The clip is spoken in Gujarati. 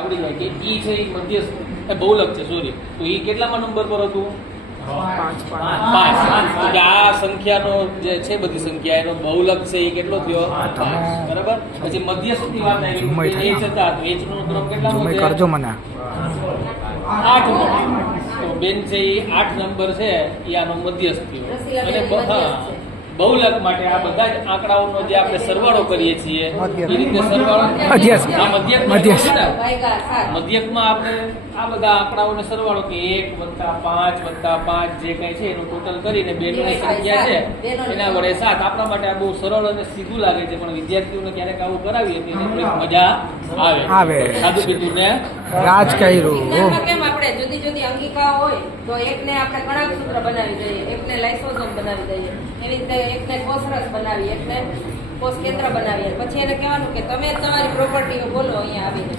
આવડી જાય કે ઈ છે એ મધ્યસ્થ બહુલક છે સોરી, તો એ કેટલામાં નંબર પર હતું? 5. આ સંખ્યાનો જે છે બધી સંખ્યા એનો બહુલક છે એ કેટલો થયો? 5. બરાબર. પછી મધ્યસ્થની વાત આવી h હતા તો h નો ક્રમ કેટલામો છે? કરજો મને 8 નો. તો બેન છે એ 8 નંબર છે એ આનો મધ્યસ્થ થયો. અને બહુલક માટે આ બધા જ આંકડાઓનો જે આપણે સરવાળો કરીએ છીએ એ રીતે સરવાળો મધ્યકમાં આપણે આ બધા આંકડાઓને સરવાળો કે 1 + 5 + 5 જે કઈ છે એનું ટોટલ કરીને બેનોની સંખ્યા છે એના વડે 7. આપણા માટે આ બહુ સરળ અને સીધું લાગે છે, પણ વિદ્યાર્થીઓને ક્યારેક આવું કરાવીએ તો એને થોડીક મજા આવે. સાદું કીધું ને રાજ કર્યું. કેમ આપણે જુદી જુદી અંગિકા હોય તો એકને આપણે ગણાંક સૂત્ર બનાવી દઈએ, એકને લાઇસોસોમ બનાવી દઈએ, એવી રીતે એકને કોષરસ બનાવીએ, એકને કોષ કેન્દ્ર બનાવીએ. પછી એને કહેવાનું કે તમે તમારી પ્રોપર્ટીઓ બોલો અહીંયા આવીને.